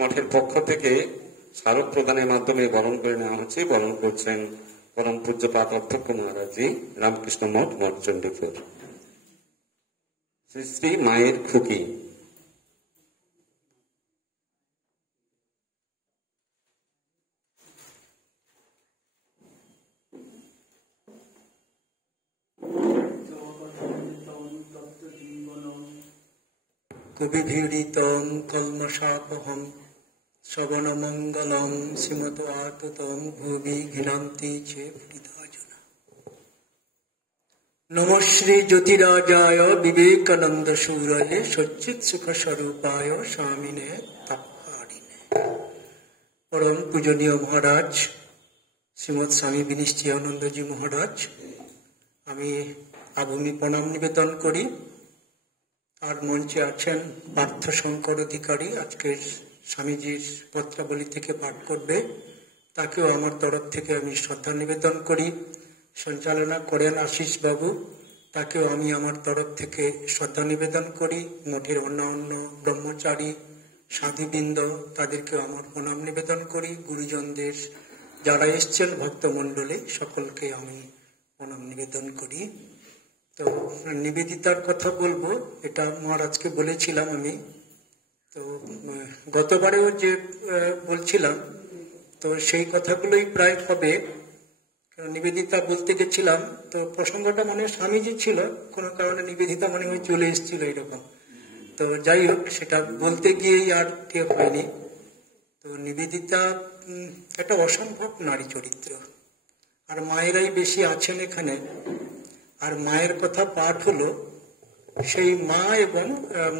মঠের পক্ষ থেকে স্মারক প্রদানের মাধ্যমে বরণ করে নেওয়া হচ্ছে। বরণ করছেন পরম পূজ্যপাদ অধ্যক্ষ মহারাজজি, রামকৃষ্ণ মঠ, মঠ চণ্ডীপুর। শ্রী শ্রী মায়ের খুকি। কবিভীড়িতং কল্মষাপহং শ্রবণমঙ্গলং শ্রীমত আততং ভুবি ঘৃণন্তি চে পরিদাজনা। নমঃ শ্রী জ্যোতিরাজায় বিবেকানন্দ সুরয়ে সচ্চিৎ সুখ স্বরূপায় স্বামিনে তাপহারিণে। পরম পূজনীয় মহারাজ শ্রীমৎ স্বামী বিনিশ্চয়ানন্দজি মহারাজ, আমি আভূমি প্রণাম নিবেদন করি। আর মঞ্চে আছেন পার্থ শঙ্কর অধিকারী, আজকের স্বামীজির পত্রাবলী থেকে পাঠ করবে, তাকেও আমার তরফ থেকে আমি শ্রদ্ধা নিবেদন করি। সঞ্চালনা করেন আশিস বাবু, তাকেও আমি আমার তরফ থেকে শ্রদ্ধা নিবেদন করি। মঠের অন্যান্য ব্রহ্মচারী সাধুবৃন্দ, তাদেরকেও আমার প্রণাম নিবেদন করি। গুরুজনদের যারা এসছেন ভক্তমণ্ডলী, সকলকে আমি প্রণাম নিবেদন করি। তো নিবেদিতার কথা বলবো, এটা মহারাজকে বলেছিলাম আমি। তো গতবারেও যে বলছিলাম, তো সেই কথাগুলোই প্রায় হবে। নিবেদিতা বলতে গেছিলাম, তো প্রসঙ্গটা মনে স্বামীজি ছিল, কোনো কারণে নিবেদিতা মনে হয় চলে এসেছিল এরকম। তো যাই হোক, সেটা বলতে গিয়েই আর ঠিক হয়নি। তো নিবেদিতা একটা অসম্ভব নারী চরিত্র, আর মায়েরাই বেশি আছেন এখানে। আর মায়ের কথা পাঠ হলো, সেই মা এবং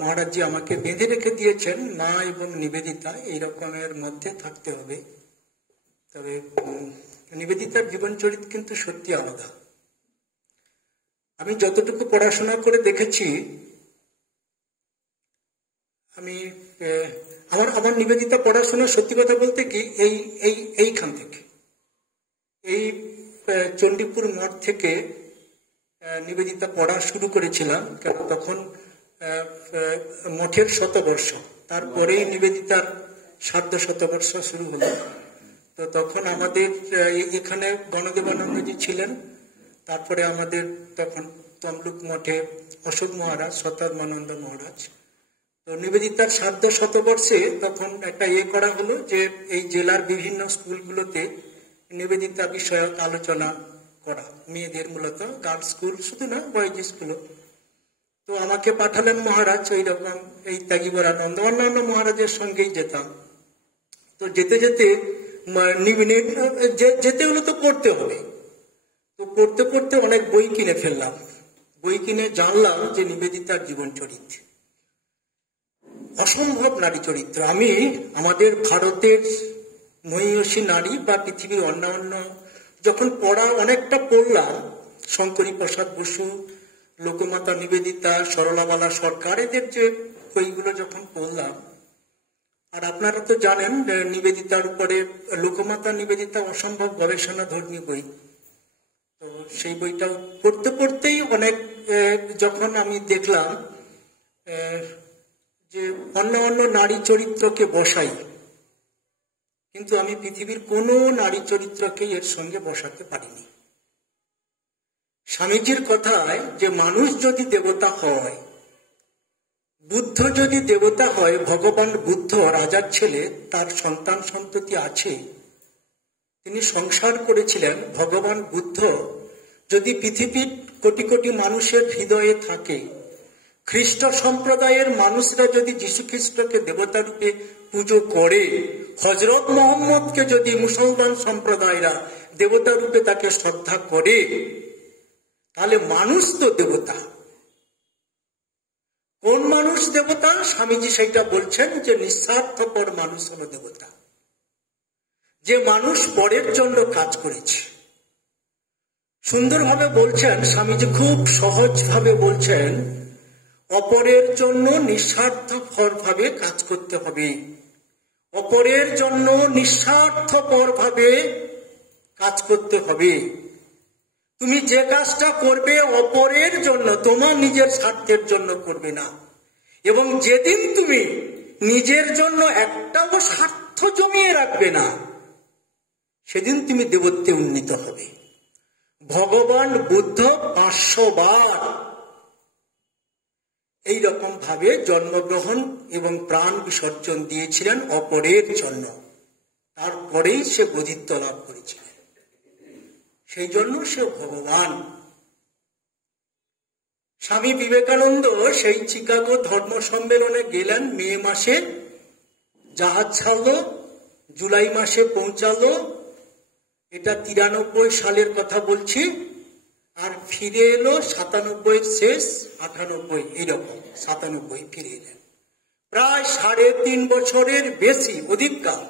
মহারাজজি আমাকে বেঁধে রেখে দিয়েছেন, মা এবং নিবেদিতা এই রকমের মধ্যে থাকতে হবে। তবে নিবেদিতার জীবন চরিত্র কিন্তু সত্যি আলাদা। আমি যতটুকু পড়াশোনা করে দেখেছি, আমি আমার নিবেদিতা পড়াশোনা সত্যি কথা বলতে কি এইখান থেকে, এই চণ্ডীপুর মঠ থেকে নিবেদিতা পড়া শুরু করেছিলাম। কারণ তখন মঠের শতবর্ষ, তারপরেই নিবেদিতার সার্ধ শতবর্ষ শুরু হলো। তো তখন আমাদের এখানে গণদেবানন্দজি ছিলেন, তারপরে আমাদের তখন তমলুক মঠে অশোক মহারাজ, শতধর্মানন্দ মহারাজ। তো নিবেদিতার সার্ধ শতবর্ষে তখন একটা করা হলো যে এই জেলার বিভিন্ন স্কুলগুলোতে নিবেদিতা বিষয়ক আলোচনা করা, মেয়েদের মূলত গার্লস স্কুল, শুধু না বয়েজ স্কুল। তো আমাকে পাঠালেন মহারাজ ওই রকম এই ত্যাগীবরানন্দ, অন্যান্য মহারাজের সঙ্গেই যেতাম। তো যেতে যেতে যেতে হলে তো পড়তে হবে। তো পড়তে পড়তে অনেক বই কিনে ফেললাম। বই কিনে জানলাম যে নিবেদিতার জীবন চরিত্র অসম্ভব নারী চরিত্র। আমি আমাদের ভারতের মহিষী নারী বা পৃথিবীর অন্যান্য যখন পড়া অনেকটা পড়লাম, শঙ্করী প্রসাদ বসু, লোকমাতা নিবেদিতা, সরলাবালা সরকার, এদের যে বইগুলো যখন পড়লাম, আর আপনারা তো জানেন নিবেদিতার উপরে লোকমাতা নিবেদিতা অসম্ভব গবেষণা ধর্মী বই। তো সেই বইটা পড়তে পড়তেই অনেক, যখন আমি দেখলাম যে অন্য অন্য নারী চরিত্রকে বসাই, কিন্তু আমি পৃথিবীর কোনো নারী চরিত্রকে এর সঙ্গে বসাতে পারিনি। স্বামীজির কথায় যে মানুষ যদি দেবতা হয়, বুদ্ধ যদি দেবতা হয়, ভগবান বুদ্ধ রাজার ছেলে, তার সন্তান সন্ততি আছে, তিনি সংসার করেছিলেন। ভগবান বুদ্ধ যদি পৃথিবীর কোটি কোটি মানুষের হৃদয়ে থাকে, খ্রিস্ট সম্প্রদায়ের মানুষরা যদি যীশু খ্রিস্টকে দেবতা রূপে পুজো করে, হযরত মুহাম্মদকে যদি মুসলমান সম্প্রদায়রা দেবতা রূপে তাকে শ্রদ্ধা করে, তাহলে মানুষ তো দেবতা। কোন মানুষ দেবতা? স্বামীজি সেটা বলছেন যে নিঃস্বার্থপর মানুষ হলো দেবতা, যে মানুষ পরের জন্য কাজ করেছে। সুন্দরভাবে বলছেন স্বামীজি, খুব সহজভাবে বলছেন, অপরের জন্য নিঃস্বার্থপর ভাবে কাজ করতে হবে। অপরের জন্য নিঃস্বার্থপর ভাবে কাজ করতে হবে। তুমি যে কাজটা করবে অপরের জন্য, তোমার নিজের স্বার্থের জন্য করবে না। এবং যেদিন তুমি নিজের জন্য একটাও স্বার্থ জমিয়ে রাখবে না, সেদিন তুমি দেবত্বে উন্নীত হবে। ভগবান বুদ্ধ 500 বার এইরকম ভাবে জন্মগ্রহণ এবং প্রাণ বিসর্জন দিয়েছিলেন অপরের জন্য, তারপরেই সে বোধিত্ব লাভ করেছিলেন। সেই জন্য সে ভগবান। স্বামী বিবেকানন্দ সেই চিকাগো ধর্ম সম্মেলনে গেলেন, মে মাসে জাহাজ ছাড়লো, জুলাই মাসে পৌঁছালো, এটা 93 সালের কথা বলছি, আর ফিরে এলো 97 শেষ 98 এইরকম, 97 ফিরে এলেন। প্রায় 3.5 বছরের বেশি অধিককাল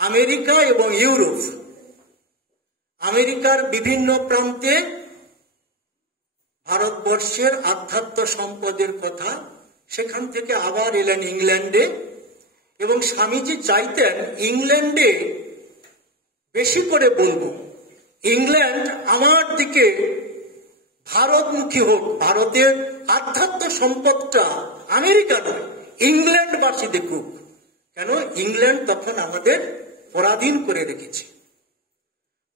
আমেরিকা এবং ইউরোপ, আমেরিকার বিভিন্ন প্রান্তে ভারতবর্ষের আধ্যাত্ম সম্পদের কথা, সেখান থেকে আবার এলেন ইংল্যান্ডে, এবং স্বামীজি চাইতেন ইংল্যান্ডে বেশি করে বলবো, ইংল্যান্ড আমার দিকে ভারতমুখী হোক, ভারতের আধ্যাত্ম সম্পদটা আমেরিকা নয় ইংল্যান্ডবাসী দেখুক। কেন? ইংল্যান্ড তখন আমাদের পরাধীন করে রেখেছে।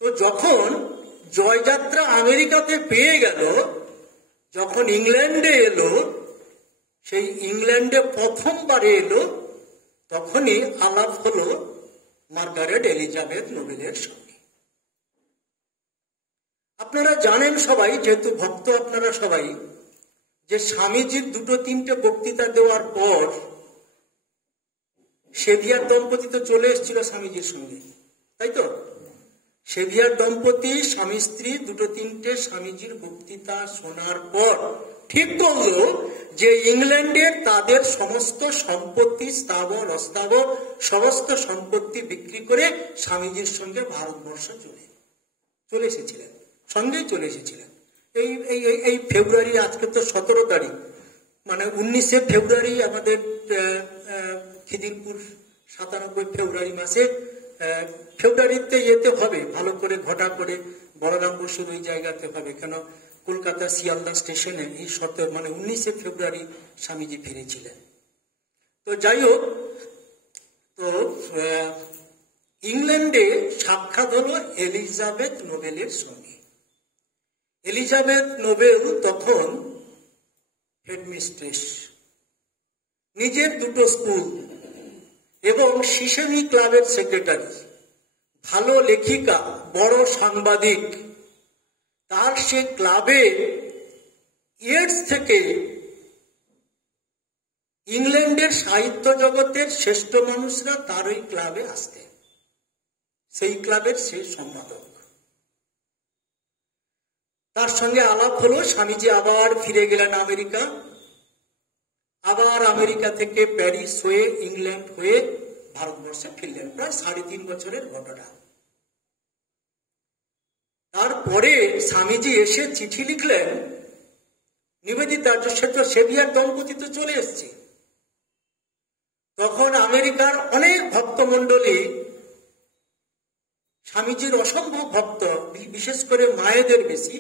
তো যখন জয়যাত্রা আমেরিকাতে পেয়ে গেল, যখন ইংল্যান্ডে এলো, সেই ইংল্যান্ডে প্রথমবারে এলো, তখনই আলাপ হলো মার্গারেট এলিজাবেথ নোবেলের সঙ্গে। আপনারা জানেন সবাই, যেহেতু ভক্ত আপনারা সবাই, যে স্বামীজির 2-3টে বক্তৃতা দেওয়ার পর সেভিয়ার দম্পতি তো চলে এসেছিল স্বামীজির সঙ্গে, তাই তো? সেভিয়ার দম্পতি স্বামী স্ত্রী 2-3টে স্বামীজির বক্তৃতা শোনার পর ঠিক করলো যে ইংল্যান্ডের তাদের সমস্ত সম্পত্তি, স্থাবর অস্থাবর সমস্ত সম্পত্তি বিক্রি করে স্বামীজির সঙ্গে ভারতবর্ষ চলে এসেছিলেন, সঙ্গেই চলে এসেছিলেন। এই ফেব্রুয়ারি, আজকে তো 17 তারিখ, মানে 19শে ফেব্রুয়ারি আমাদের খিদিরপুর 97 ফেব্রুয়ারি মাসে, ফেব্রুয়ারিতে যেতে হবে ভালো করে ঘটা করে, বলরাম বসুর ওই জায়গাতে হবে। কেন? কলকাতা শিয়ালদা স্টেশনে এই 19শে ফেব্রুয়ারি স্বামীজি ফিরেছিলেন। তো যাই হোক, তো ইংল্যান্ডে সাক্ষাৎ হলো এলিজাবেথ নোবেলের সঙ্গে। এলিজাবেথ নোবেল তখন হেডমিস্ট্রেস, নিজের 2টো স্কুল এবং সিসেমি ক্লাবের সেক্রেটারি, ভালো লেখিকা, বড় সাংবাদিক। তার সে ক্লাবে ইয়েটস থেকে ইংল্যান্ডের সাহিত্য জগতের শ্রেষ্ঠ মানুষরা তার ওই ক্লাবে আসতেন, সেই ক্লাবের সে সম্পাদক। তার সঙ্গে আলাপ হলো, স্বামীজি আবার ফিরে গেলেন আমেরিকা, আবার আমেরিকা থেকে প্যারিস হয়ে ইংল্যান্ড হয়ে ভারতবর্ষে ফিরলেন। প্রায় 3.5 বছরের ঘটনা। তারপরে স্বামীজি এসে চিঠি লিখলেন নিবেদিতা, সেভিয়ার দম্পতি তো চলে এসছে। তখন আমেরিকার অনেক ভক্তমণ্ডলী, স্বামীজির অসম্ভব ভক্ত, বিশেষ করে মায়েদের বেশি,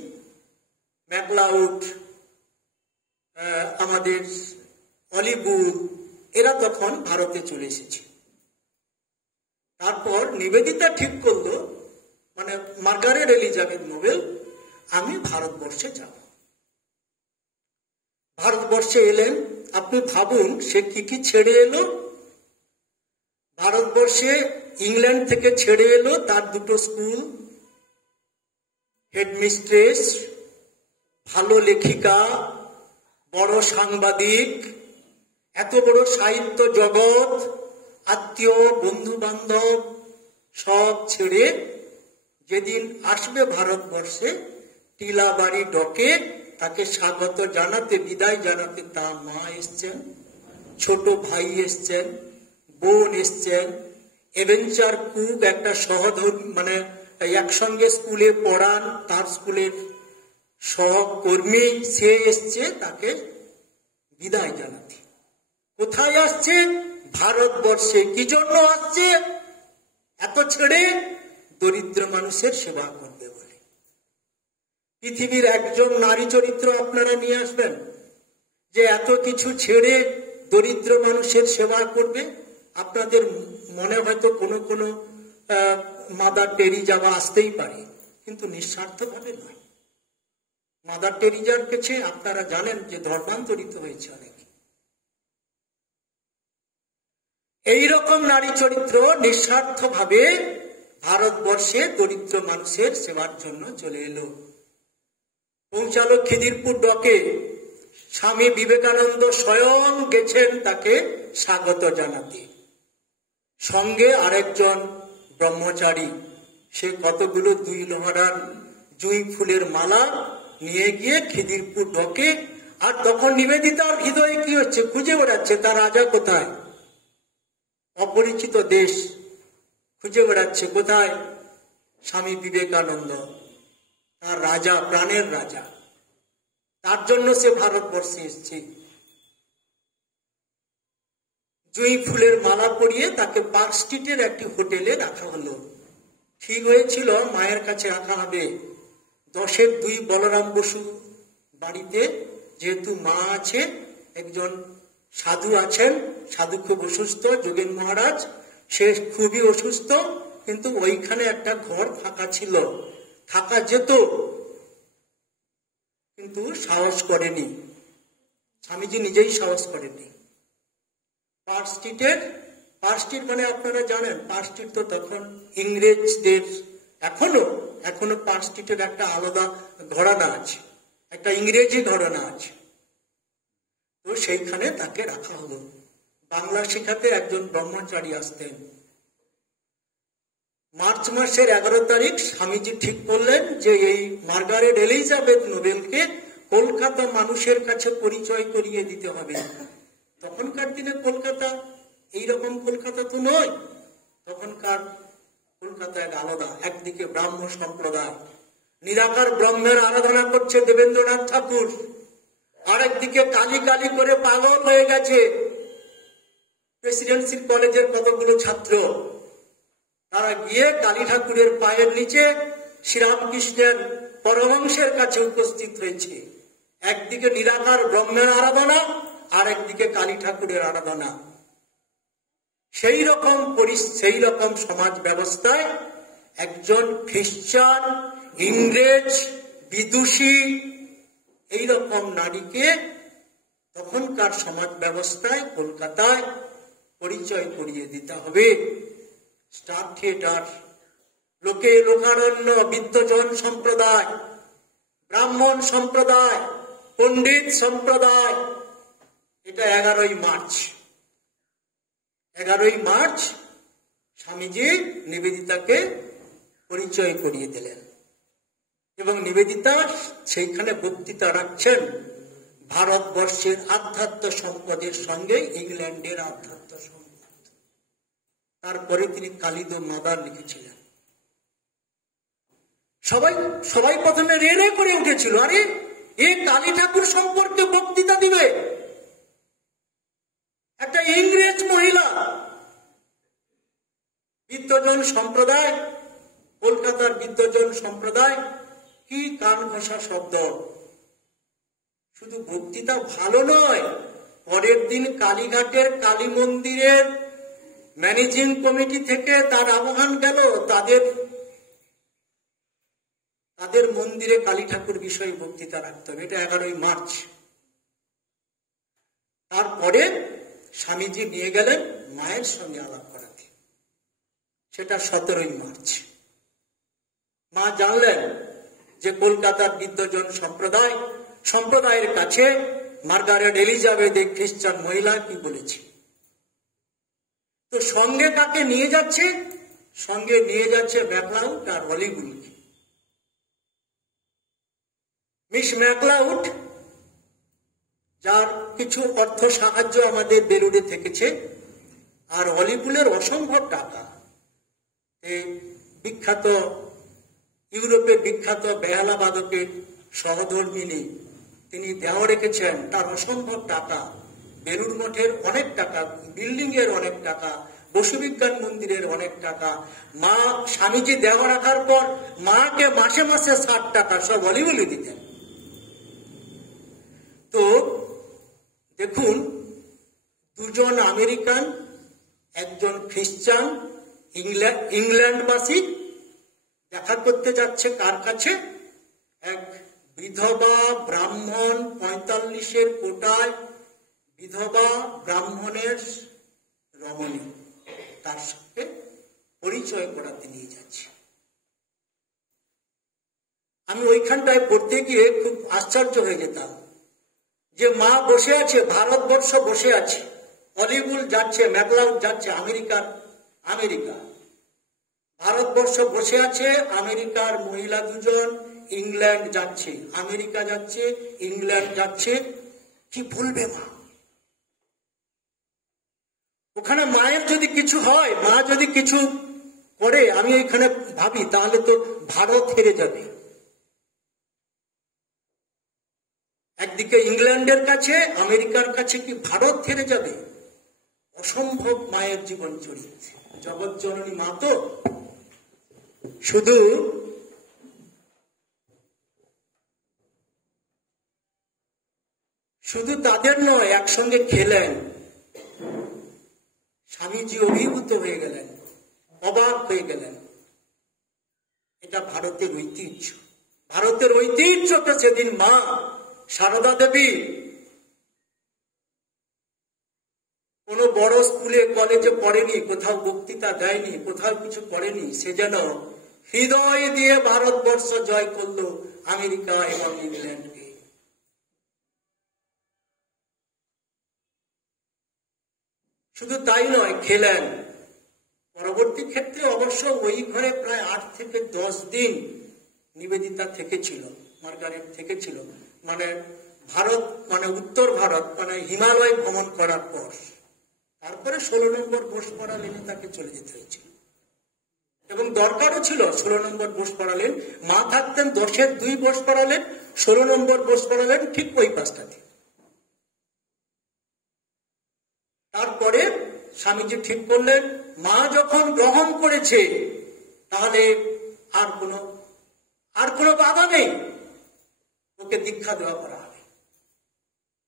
ম্যাকলাউড, আমাদের অলিউড, এরা তখন ভারতে চলে এসেছে। তারপর নিবেদিতা ঠিক করলো, মানে মার্গারেট এলিজাবেথ নোবেল, আমি ভারতবর্ষে যাব। ভারতবর্ষে এলেন। আপনি ভাবুন সে কি ছেড়ে এলো। ভারতবর্ষে ইংল্যান্ড থেকে ছেড়ে এলো তার 2টো স্কুল, হেডমিস্ট্রেস, ভালো লেখিকা, বড় সাংবাদিক, এত বড় সাহিত্য জগৎ, আত্মীয় বন্ধু বান্ধব সব ছেড়ে যেদিন আসবে ভারতবর্ষে, টিলাবাড়ি ডকে তাকে স্বাগত জানাতে, বিদায় জানাতে তার মা এসছেন, ছোট ভাই এসছেন, বোন এসছেন, এভেঞ্চার কুক, একটা সহধর্মী, মানে একসঙ্গে স্কুলে পড়ান তার স্কুলের সহকর্মী, সে এসছে তাকে বিদায় জানাতে। কোথায় আসছে? ভারতবর্ষে। কি জন্য আসছে? এত ছেড়ে দরিদ্র মানুষের সেবা করবে বলে। পৃথিবীর একজন নারী চরিত্র আপনারা নিয়ে আসবেন যে এত কিছু ছেড়ে দরিদ্র মানুষের সেবা করবে। আপনাদের মনে হয়তো কোনো কোনো মাদার টেরিজা বা আসতেই পারে, কিন্তু নিঃস্বার্থভাবে নয়। মাদার টেরিজার কাছে আপনারা জানেন যে ধর্মান্তরিত হয়েছে অনেকে। এইরকম নারী চরিত্র নিঃস্বার্থভাবে ভারতবর্ষে দরিদ্র মানুষের সেবার জন্য চলে এলো। পৌঁছালো খিদিরপুর ডকে। স্বামী বিবেকানন্দ স্বয়ং গেছেন তাকে স্বাগত জানাতে, সঙ্গে আরেকজন ব্রহ্মচারী। সে কতগুলো দুই লোহারার জুঁই ফুলের মালা নিয়ে গিয়ে খিদিরপুর ডকে। আর তখন নিবেদিতার হৃদয়ে কি হচ্ছে, খুঁজে বেড়াচ্ছে তার রাজা কোথায়। অপরিচিত দেশ, খুঁজে বেড়াচ্ছে কোথায় স্বামী বিবেকানন্দ, তার রাজা, প্রাণের রাজা। তার জন্য সে ভারতবর্ষে এসছে। জুঁই ফুলের মালা পরিয়ে তাকে পার্ক স্ট্রিটের একটি হোটেলে রাখা হলো। ঠিক হয়েছিল মায়ের কাছে রাখা হবে। 10-2 বলরাম বসু বাড়িতে, যেহেতু মা আছে, একজন সাধু আছেন, সাধু খুব অসুস্থ, যোগেন মহারাজ, সে খুবই অসুস্থ, কিন্তু ওইখানে একটা ঘর ফাঁকা ছিল, থাকা যেত, কিন্তু সাহস করেনি, স্বামীজি নিজেই সাহস করেনি। পার্ক স্ট্রিট মানে আপনারা জানেন, পার্ক স্ট্রিট তো তখন ইংরেজদের, এখনো পার্ক স্ট্রিটের একটা আলাদা ঘরানা আছে, একটা ইংরেজি ঘরানা আছে। তো সেইখানে তাকে রাখা হলো। বাংলা শেখাতে একজন ব্রহ্মচারী আসতেন। মার্চ মাসের 11 তারিখ স্বামীজি ঠিক করলেন যে এই মার্গারেট এলিজাবেথ নোবেলকে কলকাতা মানুষের কাছে পরিচয় করিয়ে দিতে হবে। তখনকার দিনে কলকাতা এইরকম কলকাতা তো নয়, তখনকার কলকাতা এক আলাদা। একদিকে ব্রাহ্ম সম্প্রদায় নিরাকার ব্রহ্মের আরাধনা করছে দেবেন্দ্রনাথ ঠাকুর, আরেকদিকে কালী কালী করে পাগল হয়ে গেছে প্রেসিডেন্সি কলেজের কতগুলো ছাত্র। তারা গিয়ে কালী ঠাকুরের পায়ের নিচে শ্রীরামকৃষ্ণের পরমহংসের কাছে উপস্থিত হয়েছে। একদিকে নিরাকার ব্রহ্মের আরাধনা, আর একদিকে কালী ঠাকুরের আরাধনা। সেই রকম সমাজ ব্যবস্থায় একজন খ্রিস্টান, ইংরেজ, বিদুষী এইরকম নারীকে তখনকার সমাজ ব্যবস্থায় কলকাতায় পরিচয় করিয়ে দিতে হবে। স্টার থিয়েটার, লোকে লোকারণ্য, বিদ্বজন সম্প্রদায়, ব্রাহ্মণ সম্প্রদায়, পণ্ডিত সম্প্রদায়। এটা 11ই মার্চ স্বামীজি নিবেদিতাকে পরিচয় করিয়ে দিলেন, এবং নিবেদিতা সেইখানে বক্তৃতা রাখছেন ভারতবর্ষের আধ্যাত্ম সম্পদের সঙ্গে ইংল্যান্ডের আধ্যাত্ম সম্পদ। তারপরে তিনি কালিদ মাদার লিখেছিলেন। সবাই প্রথমে রে করে উঠেছিল, আরে এ কালী ঠাকুর সম্পর্কে বক্তৃতা দিবে একটা ইংরেজ মহিলা। বিদ্বজন সম্প্রদায়, কলকাতার বিদ্বজন সম্প্রদায়, কি কান ঘষা শব্দ। শুধু বক্তৃতা ভালো নয়, পরের দিন কালীঘাটের কালী মন্দিরের ম্যানেজিং কমিটি থেকে তার আহ্বান গেল তাদের মন্দিরে কালী ঠাকুর বিষয়ে বক্তৃতা রাখতে হবে। এটা 11ই মার্চ। তারপরে স্বামীজি নিয়ে গেলেন মায়ের সঙ্গে আলাপ করাতে, সেটা 17ই মার্চ। মা জানলেন যে কলকাতার বিদ্বজন সম্প্রদায়ের কাছে মার্গারেট এলিজাবেথ এই খ্রিস্টান মহিলা কি বলেছে। তো সঙ্গে তাকে নিয়ে যাচ্ছে ম্যাকলাউড আর হলিউডকে। মিস ম্যাকলাউড, যার কিছু অর্থ সাহায্য আমাদের বেলুড়ে থেকেছে, আর হলিউডের অসম্ভব টাকা। বিখ্যাত ইউরোপের বিখ্যাত বেহালা বাদকের সহধর্মিনী, তিনি দেহ রেখেছেন, তার অসম্ভব টাকা। বেলুড় মঠের অনেক টাকা, বিল্ডিং এর অনেক টাকা, বসুবিজ্ঞান মন্দিরের অনেক টাকা। মা স্বামীজি দেহ রাখার পর মাকে মাসে মাসে 60 টাকা সব হলিউডে দিতেন। তো দেখুন দুজন আমেরিকান, একজন খ্রিস্টান ইংল্যান্ডবাসী দেখা করতে যাচ্ছে কার কাছে? এক বিধবা ব্রাহ্মণ, 45-এর কোটায় বিধবা ব্রাহ্মণের রমণী, তার সাথে পরিচয় করাতে নিয়ে যাচ্ছে। আমি ওইখানটায় পড়তে গিয়ে খুব আশ্চর্য হয়ে যেতাম যে মা বসে আছে, ভারতবর্ষ বসে আছে, অলিগুল যাচ্ছে, ম্যাকলাউড যাচ্ছে আমেরিকা, ভারতবর্ষ বসে আছে, আমেরিকার মহিলা দুজন ইংল্যান্ড যাচ্ছে, আমেরিকা যাচ্ছে, ইংল্যান্ড যাচ্ছে। কি বলবে মা? ওখানে মায়ের যদি কিছু হয়, মা যদি কিছু করে, আমি এখানে ভাবি তাহলে তো ভারত হেরে যাবে। একদিকে ইংল্যান্ডের কাছে, আমেরিকার কাছে কি ভারত হেরে যাবে? অসম্ভব মায়ের জীবন চরিত, জগৎ জননী মা তো শুধু তাদের নয়, একসঙ্গে খেলেন। স্বামীজি অভিভূত হয়ে গেলেন, অবাক হয়ে গেলেন। এটা ভারতের ঐতিহ্য। ভারতের ঐতিহ্যটা সেদিন মা সারদা দেবী কোনো বড় স্কুলে কলেজে পড়েনি, কোথাও বক্তৃতা দেয়নি, কোথাও কিছু করেনি। সে যেন হৃদয় দিয়ে ভারতবর্ষ জয় করলো আমেরিকা এবং ইংল্যান্ডকে। শুধু তাই নয়, খেলেন। পরবর্তী ক্ষেত্রে অবশ্য ওই ঘরে প্রায় 8 থেকে 10 দিন নিবেদিতা থেকেছিল, মার্গারেট থেকেছিল। মানে ভারত, মানে উত্তর ভারত, মানে হিমালয় ভ্রমণ করার পর। তারপরে 16 নম্বর বোসপাড়া-লেনে তাকে চলে যেতে হয়েছিল, এবং দরকারও ছিল। 16 নম্বর বোসপাড়া-লেন, মা থাকতেন 10-এর 2 বোসপাড়া-লেন, 16 নম্বর বোসপাড়া-লেন, ঠিক ওই পাশটাতে। তারপরে স্বামীজি ঠিক করলেন, মা যখন গ্রহণ করেছে তাহলে আর কোনো বাধা নেই, ওকে দীক্ষা দেওয়া করা হবে।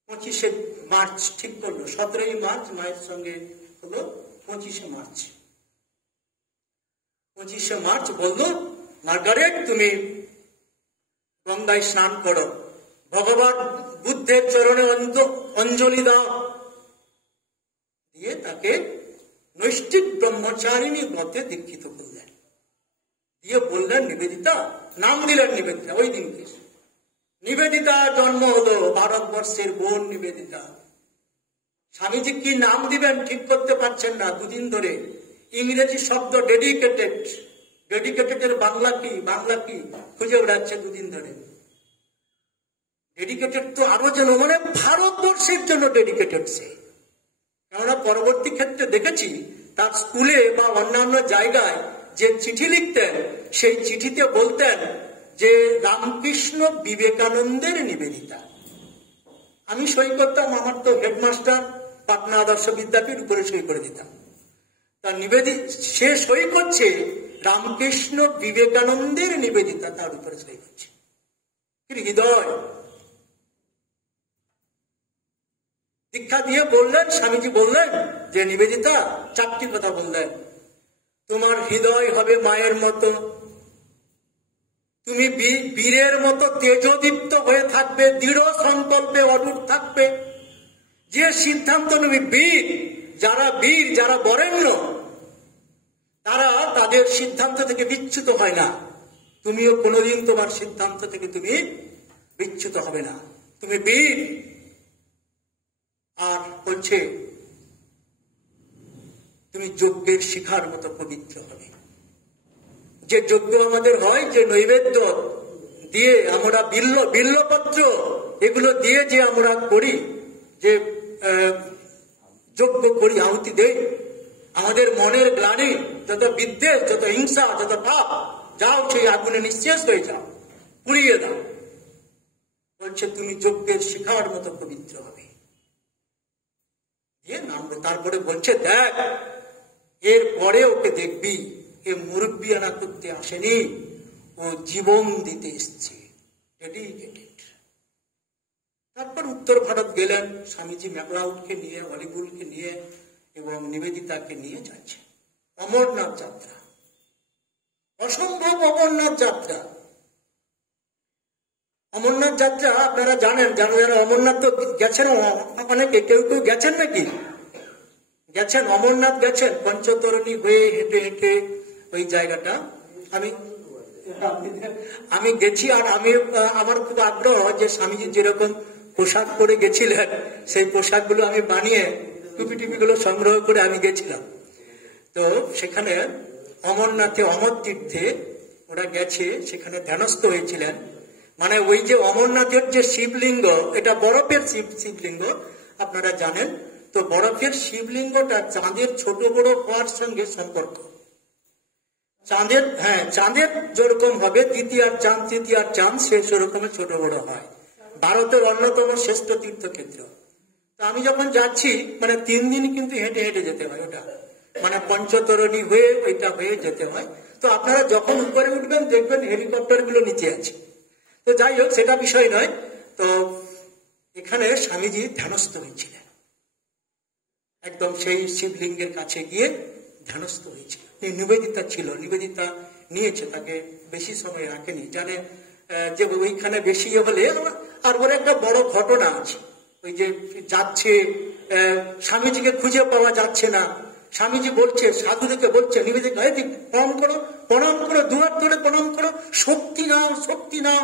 25শে মার্চ ঠিক করলো, 17ই মার্চ মায়ের সঙ্গে হলো 25শে মার্চ। 25শে মার্চ বললো, মার্গারেট তুমি গঙ্গায় স্নান করো, ভগবান বুদ্ধের চরণে অঞ্জলি দাও, দিয়ে তাকে নৈষ্ঠিক ব্রহ্মচারিণী ব্রতে দীক্ষিত করলেন। দিয়ে বললেন, নিবেদিতা, নাম দিলেন নিবেদিতা। ওই দিনকে নিবেদিতা জন্ম হলো, ভারতবর্ষের বোন নিবেদিতা। স্বামীজি কি নাম দিবেন ঠিক করতে পারছেন না 2 দিন ধরে। ইংরেজি শব্দ ডেডিকেটেড, ডেডিকেটেড বাংলা কি খুঁজে বেড়াচ্ছে 2 দিন ধরে। ডেডিকেটেড তো আরো যেন, মানে ভারতবর্ষের জন্য ডেডিকেটেড সে। কেননা পরবর্তী ক্ষেত্রে দেখেছি তার স্কুলে বা অন্যান্য জায়গায় যে চিঠি লিখতেন, সেই চিঠিতে বলতেন যে রামকৃষ্ণ বিবেকানন্দের নিবেদিতা। আমি সই করতাম, আমার তো হেডমাস্টার পাটনা আদর্শ বিদ্যাপীঠ, উপরে সই করে দিতাম। তার সে সই করছে রামকৃষ্ণ বিবেকানন্দের নিবেদিতা, তার উপরে সই করছে। হৃদয় দীক্ষা দিয়ে বললেন, স্বামীজি বললেন যে নিবেদিতা 4টি কথা বললেন। তোমার হৃদয় হবে মায়ের মতো, তুমি বীরের মতো তেজদীপ্ত হয়ে থাকবে, দৃঢ় সংকল্পে অটুট থাকবে। যে সিদ্ধান্ত নেবে বীর, যারা বরেণ্য, তারা তাদের সিদ্ধান্ত থেকে বিচ্যুত হয় না। তুমিও কোনোদিন তোমার সিদ্ধান্ত থেকে তুমি বিচ্যুত হবে না, তুমি বীর। আর বলছে তুমি যজ্ঞের শিখার মতো পবিত্র হবে। যে যজ্ঞ আমাদের হয়, যে নৈবেদ্য দিয়ে আমরা বিল্লপত্র এগুলো দিয়ে যে আমরা করি, যে যজ্ঞ করি, আহুতি দেই, আমাদের মনের গ্লানি, যত বিদ্বেষ, যত হিংসা, যত পাপ, যাও সেই আগুনে নিঃশেষ হয়ে যাও, পুড়িয়ে দাও। বলছে তুমি যজ্ঞের শিখার মতো পবিত্র হবে। তারপরে বলছে, দেখ এর পরে ওকে দেখবি, এ মুরব্বিয়ানা করতে আসেনি, ও জীবন দিতে এসছে, ডেডিকেটেড। তারপর উত্তর ভারত গেলেন, স্বামীজি ম্যাকলাউডকে নিয়ে, হলিগুলকে নিয়ে এবং নিবেদিতাকে নিয়ে যাচ্ছে। অমরনাথ যাত্রা, অসম্ভব অমরনাথ যাত্রা। অমরনাথ যাত্রা আপনারা জানেন, যারা যারা অমরনাথ তো গেছেন অনেকে, কেউ কেউ গেছেন নাকি? গেছেন, অমরনাথ গেছেন, পঞ্চতরণী হয়ে হেঁটে হেঁটে ওই জায়গাটা আমি গেছি। আর আমার খুব আগ্রহ যে স্বামীজি যেরকম পোশাক পরে গেছিলেন সেই পোশাকগুলো আমি বানিয়ে টুপি টুপিগুলো সংগ্রহ করে আমি গেছিলাম। তো সেখানে অমরনাথে, অমর তীর্থে ওরা গেছে, সেখানে ধ্যানস্থ হয়েছিলেন। মানে ওই যে অমরনাথের যে শিবলিঙ্গ, এটা বরফের শিবলিঙ্গ আপনারা জানেন। তো বরফের শিবলিঙ্গটা চাঁদের ছোট বড় হওয়ার সঙ্গে সম্পর্ক। চাঁদের যেরকম হবে দ্বিতীয়ার চাঁদ, তৃতীয়ার চাঁদ, সে সেরকমের ছোট বড় হয়। ভারতের অন্যতম শ্রেষ্ঠ তীর্থক্ষেত্র। তো আমি যখন যাচ্ছি, মানে 3 দিন কিন্তু হেঁটে হেঁটে যেতে হয়, ওটা মানে পঞ্চতরণী হয়ে ওইটা হয়ে যেতে হয়। তো আপনারা যখন উপরে উঠবেন দেখবেন হেলিকপ্টার গুলো নিচে আছে। তো যাই হোক, সেটা বিষয় নয়। তো এখানে স্বামীজি ধ্যানস্থ হয়েছিলেন, একদম সেই শিবলিঙ্গের কাছে গিয়ে ধ্যানস্থ হয়েছিল। নিবেদিতা ছিল, নিবেদিতা নিয়েছে, তাকে বেশি সময় রাখেনি, জানে যে ওইখানে বেশি হলে। আর ওর একটা বড় ঘটনা আছে, ওই যে যাচ্ছে, স্বামীজিকে খুঁজে পাওয়া যাচ্ছে না। স্বামীজি বলছে, সাধুদেরকে বলছে, নিবেদিতা প্রণাম করো, প্রণাম করো, দুহাত ধরে প্রণাম করো, শক্তি নাও, শক্তি নাও।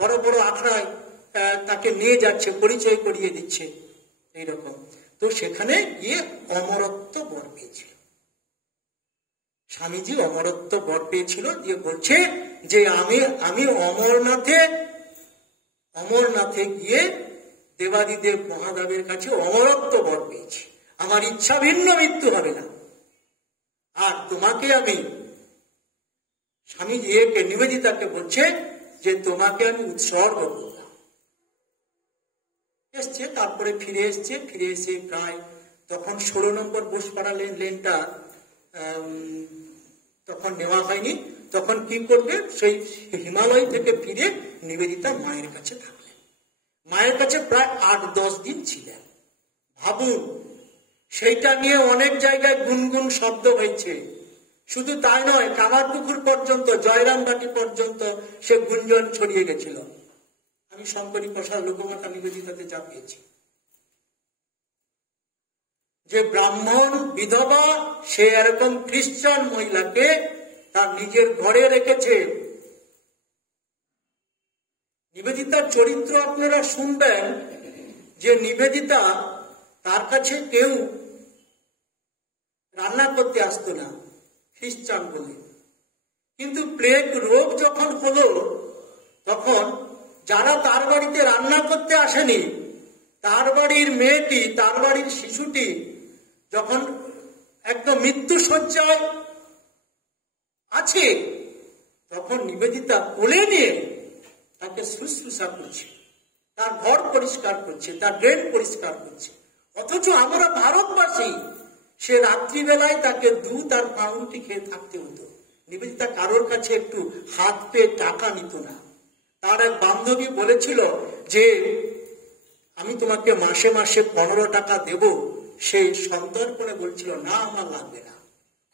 বড় বড় আখড়ায় তাকে নিয়ে যাচ্ছে, পরিচয় করিয়ে দিচ্ছে এইরকম। তো সেখানে গিয়ে অমরত্ব বর পেয়েছিল স্বামীজি, অমরত্ব বর পেয়েছিল। দিয়ে বলছে যে আমি অমরনাথে গিয়ে দেবাদিদেব মহাদেবের কাছে অমরত্ব বর পেয়েছি। আমার ইচ্ছা ভিন্ন মৃত্যু হবে না। আর তোমাকে আমি, স্বামীজি একে নিবেদিতাকে বলছে যে তোমাকে আমি উৎসর্গ করলাম। এসছে, তারপরে ফিরে এসে প্রায় তখন 16 নম্বর বোসপাড়া লেনটা তখন নেওয়া হয়নি। তখন কি করবে, সেই হিমালয় থেকে ফিরে নিবেদিতা মায়ের কাছে থাকলেন। মায়ের কাছে প্রায় 8-10 দিন ছিলেন। ভাবুন, সেইটা নিয়ে অনেক জায়গায় গুনগুন শব্দ হয়েছে। শুধু তাই নয়, কামারপুকুর পর্যন্ত, জয়রামবাটি পর্যন্ত সে গুঞ্জন ছড়িয়ে গেছিল। আমি শঙ্করী প্রসাদ লোকমাতা নিবেদিতাতে যা পেয়েছি, যে ব্রাহ্মণ বিধবা সে এরকম খ্রিস্টান মহিলাকে তার নিজের ঘরে রেখেছে। নিবেদিতার চরিত্র আপনারা শুনবেন যে নিবেদিতা, তার কাছে কেউ রান্না করতে আসতো না, খ্রিস্টান বলে। কিন্তু প্লেগ রোগ যখন হলো, তখন যারা তার বাড়িতে রান্না করতে আসেনি, তার বাড়ির মেয়েটি, তার বাড়ির শিশুটি যখন একদম মৃত্যু শয্যায় আছে, তখন নিবেদিতা কোলে নিয়ে তাকে শুশ্রূষা করছে, তার ঘর পরিষ্কার করছে, তার ড্রেন পরিষ্কার করছে। অথচ আমরা ভারতবাসী, সে রাত্রিবেলায় তাকে দুধ আর পাউরুটি খেয়ে থাকতে হতো। নিবেদিতা কারোর কাছে একটু হাত পেয়ে টাকা নিত না। তার এক বান্ধবী বলেছিল যে আমি তোমাকে মাসে মাসে 15 টাকা দেব। সেই সন্তর্পণে বলছিল, না, আমার লাগবে না।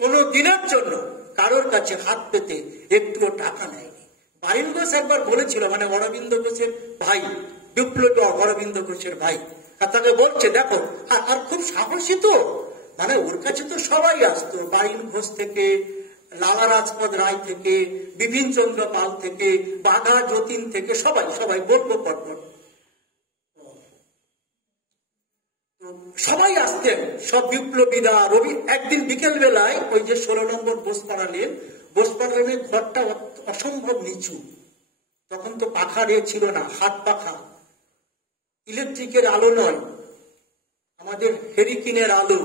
কোন দিনের জন্য কারোর কাছে হাত পেতে একটুও টাকা নেয়নি। বারিন ঘোষ একবার বলেছিল, মানে অরবিন্দ ঘোষের ভাই, বিপ্লবী অরবিন্দ ঘোষের ভাই, আর তাকে বলছে, দেখো, আর খুব সাহসী তো, মানে ওর কাছে তো সবাই আসতো, বারিন ঘোষ থেকে, লালা রাজপথ রায় থেকে, বিপিন চন্দ্র পাল থেকে, বাঘা যতীন থেকে, সবাই বলবো পরপর, সবাই আসতেন, সব বিপ্লবীরা। একদিন বিকেল বেলায় ওই যে 16 নম্বর বোসপাড়া লেনের ঘরটা অসম্ভব নিচু। তখন তো পাখা ছিল না, হাত পাখা, ইলেকট্রিকের আলো নয়, আমাদের হেরিকিনের আলো।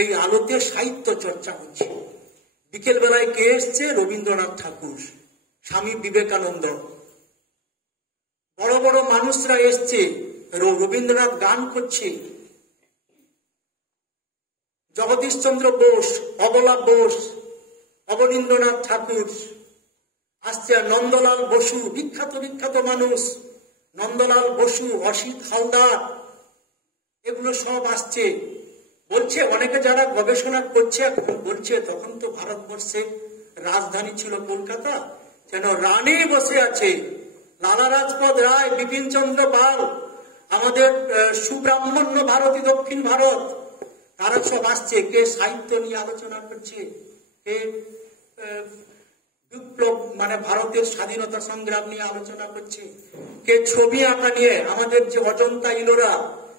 এই আলোতে সাহিত্য চর্চা হচ্ছে। বিকেল বেলায় কে এসছে? রবীন্দ্রনাথ ঠাকুর, স্বামী বিবেকানন্দ, বড় বড় মানুষরা এসছে। রবীন্দ্রনাথ গান করছে, জগদীশচন্দ্র বোস, অবলা বোস, অবনীন্দ্রনাথ ঠাকুর আসছে, নন্দলাল বসু, বিখ্যাত বিখ্যাত মানুষ নন্দলাল বসু, অসিত হালদার, এগুলো সব আসছে। বলছে অনেকে যারা গবেষণা করছে এখন বলছে তখন তো ভারতবর্ষের রাজধানী ছিল কলকাতা, যেন রানী বসে আছে। লালা রাজপথ রায়, বিপিন চন্দ্র পাল, আমাদের সুব্রাহ্মণ্য ভারতী দক্ষিণ ভারত, তারা সব আসছে। কে সাহিত্য নিয়ে আলোচনা করছে, কে বিপ্লব মানে ভারতের স্বাধীনতা সংগ্রাম নিয়ে আলোচনা করছে, কে ছবি আঁকা নিয়ে, আমাদের যে অজন্তা ইলোরা,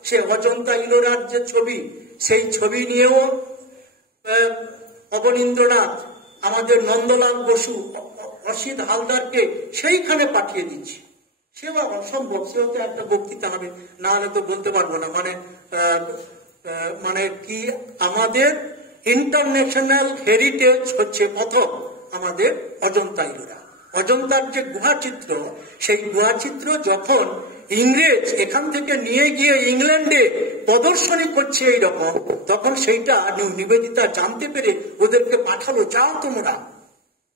সে অজন্তা ইলোরার যে ছবি, সেই ছবি নিয়েও অবনীন্দ্রনাথ আমাদের নন্দলাল বসু, অসিত হালদারকে সেইখানে পাঠিয়ে দিচ্ছে। সেবা অসম্ভব, সেও তো একটা বক্তৃতা হবে, না হলে তো বলতে পারবো না। মানে কি আমাদের ইন্টারন্যাশনাল হেরিটেজ হচ্ছে প্রথম আমাদের অজন্তা ইলোরা। অজন্তার যে গুহাচিত্র, সেই গুহাচিত্র যখন ইংরেজ এখান থেকে নিয়ে গিয়ে ইংল্যান্ডে প্রদর্শনী করছে এইরকম, তখন সেইটা নিবেদিতা জানতে পেরে ওদেরকে পাঠালো, যাও তোমরা।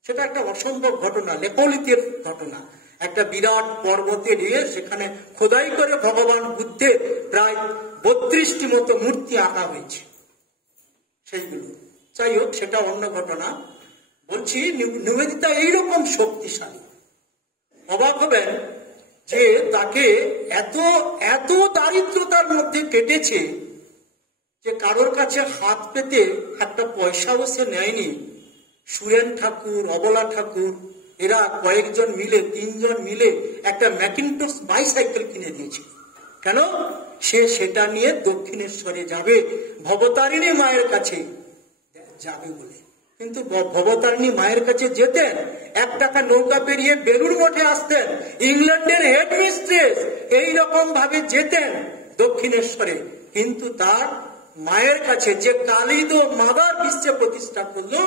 সেটা একটা অসম্ভব ঘটনা, লেপোলিথের ঘটনা। একটা বিরাট পর্বতে নিয়ে সেখানে খোদাই করে ভগবান বুদ্ধের প্রায় 32টি মতো মূর্তি আঁকা হয়েছে সেইগুলো। যাই হোক, সেটা অন্য ঘটনা। বলছি নিবেদিতা এইরকম শক্তিশালী, অবাক হবেন যে তাকে এত এত দারিদ্রতার মধ্যে কেটেছে যে কারোর কাছে হাত পেতে একটা পয়সাও সে নেয়নি। সুরেন ঠাকুর, অবলা ঠাকুর, এরা কয়েকজন মিলে, 3 জন মিলে একটা ম্যাকিনটস বাইসাইকেল কিনে দিয়েছে। কেন? সে সেটা নিয়ে দক্ষিণেশ্বরে যাবে, ভবতারিণী মায়ের কাছে যাবে বলে। কিন্তু ভবতারিণী মায়ের কাছে যেতেন 1 টাকা নৌকা পেরিয়ে বেলুর মঠে আসতেন। ইংল্যান্ডের হেডমিস্ট্রেস এইরকম ভাবে যেতেন দক্ষিণেশ্বরে, কিন্তু তার মায়ের কাছে, যে কালিদ মাদার বিশ্বে প্রতিষ্ঠা করলো,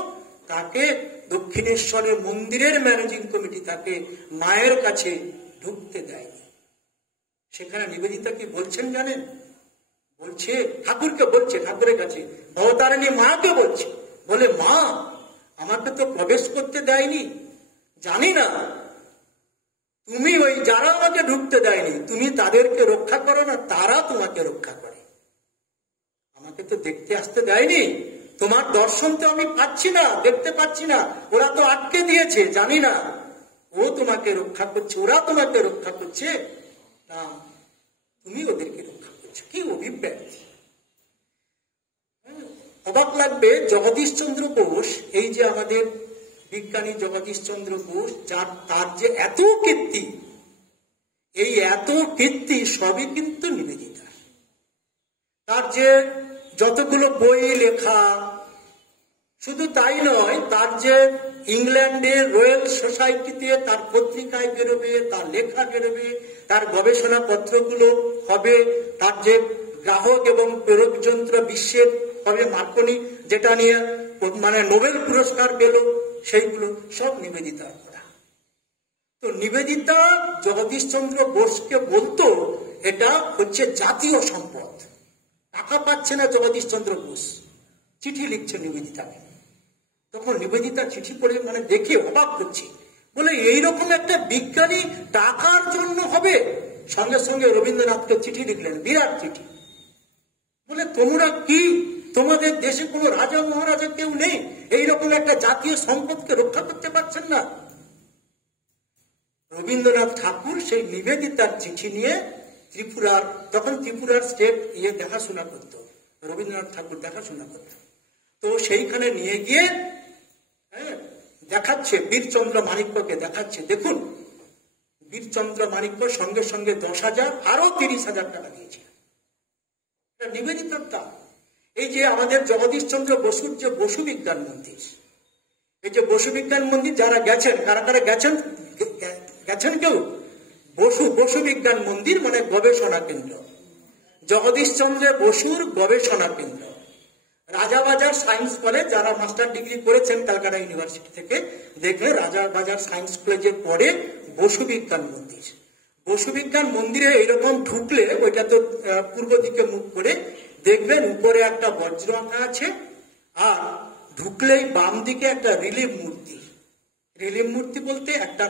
তাকে দক্ষিণেশ্বরের মন্দিরের ম্যানেজিং কমিটি তাকে মায়ের কাছে ঢুকতে দেয়নি। সেখানে নিবেদিতা কি বলছেন জানেন? বলছে, ঠাকুরকে বলছে, ঠাকুরের কাছে ভবতারিণী মাকে বলছে, বলে মা আমাকে তো প্রবেশ করতে দেয়নি, জানি না, তুমি ওই যারা আমাকে ঢুকতে দেয়নি তুমি তাদেরকে রক্ষা করো না, তারা তোমাকে রক্ষা করে। আমাকে তো দেখতে আসতে দেয়নি, তোমার দর্শন তো আমি পাচ্ছি না, দেখতে পাচ্ছি না, ওরা তো আটকে দিয়েছে, জানি না ও তোমাকে রক্ষা করছে, ওরা তোমাকে রক্ষা করছে না, তুমি ওদেরকে রক্ষা করছো। কি অভিপ্রায়! অবাক লাগবে, জগদীশচন্দ্র বোস, এই যে আমাদের বিজ্ঞানী জগদীশচন্দ্র বোস, তার যে এত কীর্তি, এই এত কীর্তি সবই কিন্তু নিবেদিতা। তার যে যতগুলো বই লেখা, শুধু তাই নয়, তার যে ইংল্যান্ডের রয়্যাল সোসাইটিতে তার পত্রিকায় বেরোবে, তার লেখা বেরোবে, তার গবেষণা পত্রগুলো হবে, তার যে গ্রাহক এবং প্রেরক যন্ত্র বিশ্বের হবে মার্কনি, যেটা নিয়ে মানে নোবেল পুরস্কার পেল, সেইগুলো সব নিবেদিতার করা। তো নিবেদিতা জগদীশচন্দ্র বোসকে বলতো এটা হচ্ছে জাতীয় সম্পদ। টাকা পাচ্ছে না জগদীশচন্দ্র বোস, চিঠি লিখছে নিবেদিতাকে। তখন নিবেদিতা চিঠি পড়ে মানে দেখে অবাক করছে, বলে এইরকম একটা বিজ্ঞানী টাকার জন্য হবে? সঙ্গে সঙ্গে রবীন্দ্রনাথকে চিঠি লিখলেন, বিরাট চিঠি, বলে তোমরা কি, তোমাদের দেশে কোনো রাজা মহারাজা কেউ নেই, এইরকম একটা জাতীয় সম্পদকে রক্ষা করতে পারছেন না? রবীন্দ্রনাথ ঠাকুর সেই নিবেদিতার চিঠি নিয়ে ত্রিপুরার, তখন ত্রিপুরার স্টেট দেখাশোনা করত, রবীন্দ্রনাথ ঠাকুর দেখাশোনা করত। তো সেইখানে নিয়ে গিয়ে দেখাচ্ছে, বীরচন্দ্র মাণিক্যকে দেখাচ্ছে, দেখুন বীরচন্দ্র মাণিক্য সঙ্গে সঙ্গে 10,000 আরো 30,000 টাকা দিয়েছে। নিবেদিতার তা। এই যে আমাদের জগদীশচন্দ্র বসুর যে বসু বিজ্ঞান মন্দির, এই যে বসু বিজ্ঞান মন্দির যারা গেছেন, কারা কারা গেছেন, গেছেন কেউ? বসু বিজ্ঞান মন্দির মানে গবেষণা কেন্দ্র, জগদীশচন্দ্র বসুর গবেষণা কেন্দ্র। রাজাবাজার সায়েন্স কলেজ, যারা মাস্টার ডিগ্রি করেছেন ক্যালকাটা ইউনিভার্সিটি থেকে, দেখলে রাজাবাজার সায়েন্স কলেজের পরে বসু বিজ্ঞান মন্দির। বসু বিজ্ঞান মন্দিরে এইরকম ঢুকলে, ওইটা তো পূর্ব দিকে মুখ করে, দেখবেন উপরে একটা বজ্র আঁকা আছে, আর ঢুকলেই বাম দিকে একটা রিলিফ মূর্তি। রিলিফ মূর্তি বলতে একটা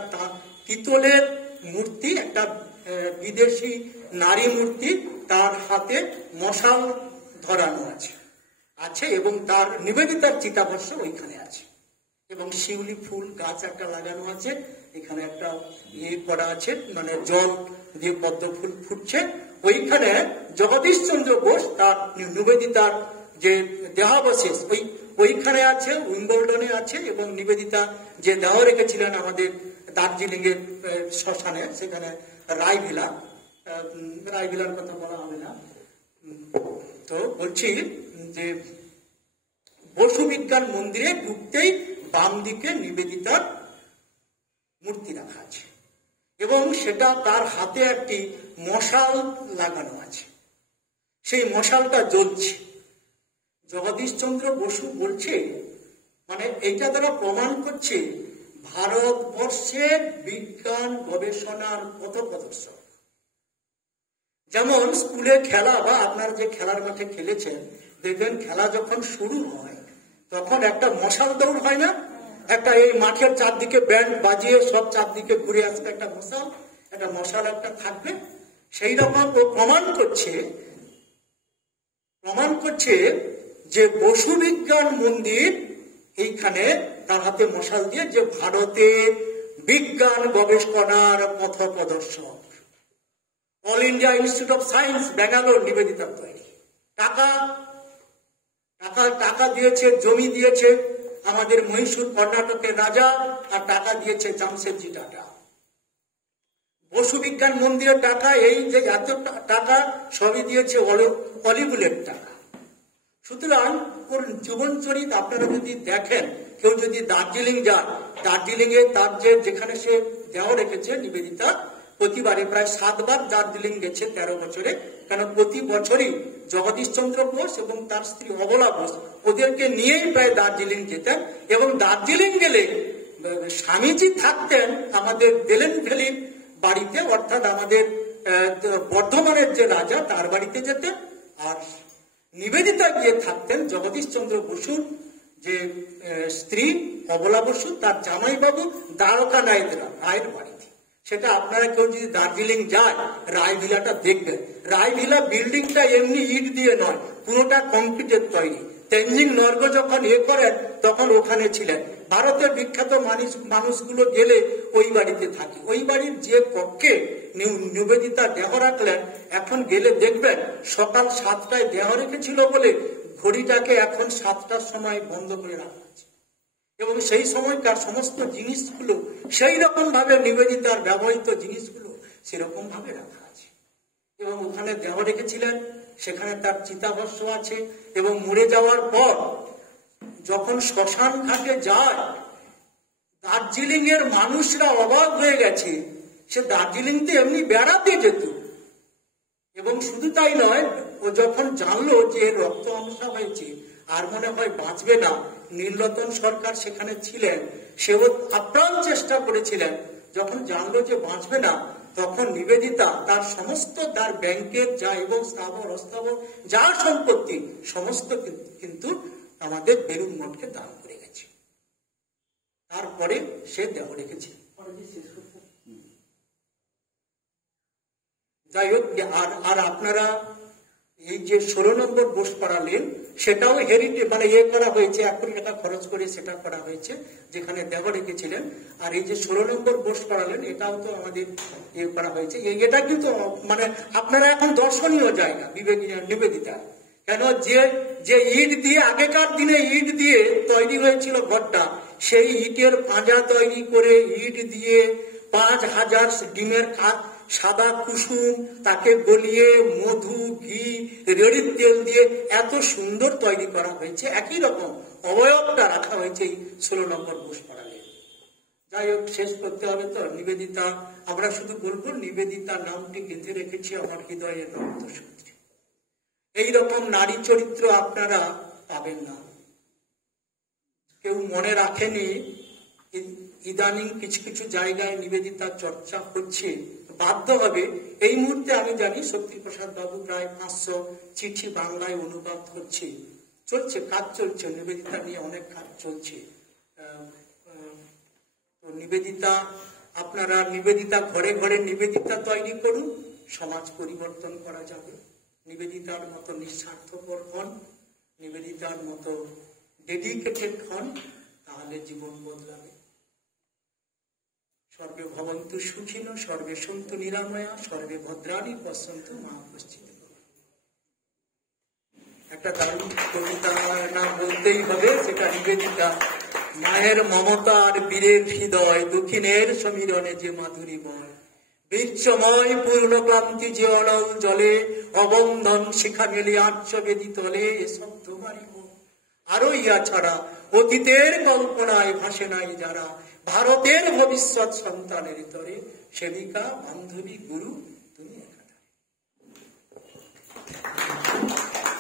পিতলের মূর্তি, একটা বিদেশি নারী মূর্তি, তার হাতে মশাল ধরানো আছে এবং তার নিবেদিতার চিতাভস্য ওইখানে আছে এবং শিউলি ফুল গাছ একটা লাগানো আছে, এখানে একটা ইয়ে করা আছে, মানে জল দিয়ে পদ্ম ফুল ফুটছে। ওইখানে জগদীশচন্দ্র বোস তার নিবেদিতার যে দেহাবশেষ ওইখানে আছে, উইম্বলডনে আছে, এবং নিবেদিতা যে দেহ রেখেছিলেন আমাদের দার্জিলিং এর শ্মশানে, সেখানে রায়ভিলার কথা বলা হবে না। তো বলছি যে বসু বিজ্ঞান মন্দিরে ঢুকতেই বাম দিকে নিবেদিতার মূর্তি রাখা আছে এবং সেটা তার হাতে একটি মশাল লাগানো আছে, সেই মশালটা জ্বলছে। জগদীশচন্দ্র বসু বলছে, মানে এইটা দ্বারা প্রমাণ করছে ভারতবর্ষের বিজ্ঞান গবেষণার পথপ্রদর্শক। যেমন স্কুলে খেলা বা আপনারা যে খেলার মাঠে খেলেছেন, দেখবেন খেলা যখন শুরু হয় তখন একটা মশাল দৌড় হয় না, একটা এই মাঠের চারদিকে ব্যান্ড বাজিয়ে সব চারদিকে ঘুরে আসবে একটা মশাল একটা থাকবে। সেই রকম ও প্রমাণ করছে যে বসু বিজ্ঞান মন্দির এইখানে তার হাতে মশাল দিয়ে যে ভারতের বিজ্ঞান গবেষণার পথপ্রদর্শক। All India Institute of Science Bangalore নিবেদিতার তৈরি। টাকা দিয়েছে, জমি দিয়েছে আমাদের মহীশূর কর্ণাটকের রাজা, আর টাকা দিয়েছে জামশেদজি টাটা। বসু বিজ্ঞান মন্দিরের টাকা, এই যে এত টাকা সবই দিয়েছে অলিভুলের টাকা। সুতরাং ওর জীবনচরিত আপনারা যদি দেখেন, কেউ যদি দার্জিলিং যান, দার্জিলিং এ তার যেখানে সে দেহ রেখেছে নিবেদিতা, প্রতিবারে প্রায় 7 বার দার্জিলিং গেছে 13 বছরে, কেন প্রতি বছরই জগদীশচন্দ্র বোস এবং তার স্ত্রী অবলা বোস ওদেরকে নিয়েই প্রায় দার্জিলিং যেতেন। এবং দার্জিলিং গেলে স্বামীজি থাকতেন আমাদের বেলেন ভ্যালির বাড়িতে, অর্থাৎ আমাদের বর্ধমানের যে রাজা তার বাড়িতে যেতেন, আর নিবেদিতা গিয়ে থাকতেন জগদীশচন্দ্র বসুর যে স্ত্রী অবলা বসু, তার জামাইবাবু দ্বারকা রায়ের বাড়িতে। সেটা আপনারা কেউ যদি দার্জিলিং যায়, রায়ভিলাটা দেখবেন। রায়ভিলা বিল্ডিংটা এমনি ইট দিয়ে নয়, পুরোটা কংক্রিটের তৈরি। তেনজিং নরগে যখন করেন তখন ওখানে ছিলেন। ভারতের বিখ্যাত মানুষগুলো গেলে ওই বাড়িতে থাকে। ওই বাড়ির যে কক্ষে নিবেদিতা দেহ রাখলেন, এখন গেলে দেখবেন সকাল 7টায় দেহ রেখেছিল বলে ঘড়িটাকে এখন 7টার সময় বন্ধ করে রাখা আছে এবং সেই সময়কার সমস্ত জিনিসগুলো সেই রকম ভাবে নিবেদিতার ব্যবহৃত জিনিসগুলো সেরকম ভাবে রাখা আছে এবং ওখানে দেহ রেখেছিলেন। সেখানে তার চিতাভস্য আছে এবং মরে যাওয়ার পর যখন শ্মশান ঘাটে যায়, দার্জিলিং এর মানুষরা অবাক হয়ে গেছে। সে দার্জিলিংতে এমনি বেড়াতে যেত এবং শুধু তাই নয়, ও যখন জানলো যে রক্ত আমসা হয়েছে আর মনে হয় বাঁচবে না, নীলরতন সরকার সেখানে ছিলেন, সেও আপ্রাণ চেষ্টা করেছিলেন। যখন জানলো যে বাঁচবে না, তখন নিবেদিতা তার সমস্ত তার ব্যাংকের যা এবং স্থাবর অস্থাবর যা সম্পত্তি সমস্ত কিন্তু আমাদের বেলুড় মঠকে দান করে গেছে। তারপরে সে দেহ রেখেছে। যাই হোক, আর আপনারা এই যে 16 নম্বর বোস করালেন, সেটাও হেরিটেজ মানে করা হয়েছে, 1 কোটি টাকা খরচ করে সেটা করা হয়েছে যেখানে দেহ রেখেছিলেন। আর এই যে 16 নম্বর বোস করালেন, এটাও তো আমাদের করা হয়েছে। এটা কিন্তু মানে আপনারা এখন দর্শনীয় জায়গা নিবেদিতা। কেন যে ইট দিয়ে আগেকার দিনে ইট দিয়ে তৈরি হয়েছিল ঘরটা, সেই ইটের পাঁজা তৈরি করে ইট দিয়ে 5000 ডিমের সাদা কুসুম তাকে গলিয়ে মধু ঘি রেড়ির তেল দিয়ে এত সুন্দর তৈরি করা হয়েছে। একই রকম অবয়বটা রাখা হয়েছে এই 16 নম্বর বোস পাড়ালে। যাই হোক, শেষ করতে হবে তো। নিবেদিতা, আমরা শুধু বলবো নিবেদিতা নামটি গেঁথে রেখেছি আমার হৃদয়ের রক্তসূত্রে। এইরকম নারী চরিত্র আপনারা পাবেন না। কেউ মনে রাখেনি, ইদানিং কিছু কিছু জায়গায় নিবেদিতার চর্চা হচ্ছে, বাধ্য হবে। এই মুহূর্তে আমি জানি শক্তিপ্রসাদ বাবু প্রায় 500 চিঠি বাংলায় অনুবাদ হচ্ছে, কাজ চলছে, নিবেদিতা নিয়ে অনেক কাজ চলছে। তো নিবেদিতা আপনারা নিবেদিতা ঘরে ঘরে নিবেদিতা তৈরি করুন, সমাজ পরিবর্তন করা যাবে। নিবেদিতার মতো নিঃস্বার্থপর হন, নিবেদিতার মতো ডেডিকেটেড হন, তাহলে জীবন বদলাবে। সর্বে ভবন্তু সুখিনো, সর্বে সন্তু নিরাময়া, সর্বে ভদ্রাণী পশ্যন্তু মা পশ্চিম। একটা দারুণ কবিতা নাম বলতেই হবে, সেটা নিবেদিতা। মায়ের মমতা আর বীরের হৃদয়, দক্ষিণের সমীরণে যে মাধুরী বয়। বীর্যময় পূর্ণ ক্লান্তি যে অনল জলে, অবন্ধন শিখা মেলি আর্য বেদি তলে, এসব তোমারই হোক। আরো ইয়া ছাড়া অতীতের কল্পনায় ভাসে নাই যারা, ভারতের ভবিষ্যৎ সন্তানের তরে, সেবিকা বান্ধবী গুরু তুমি একাধারে।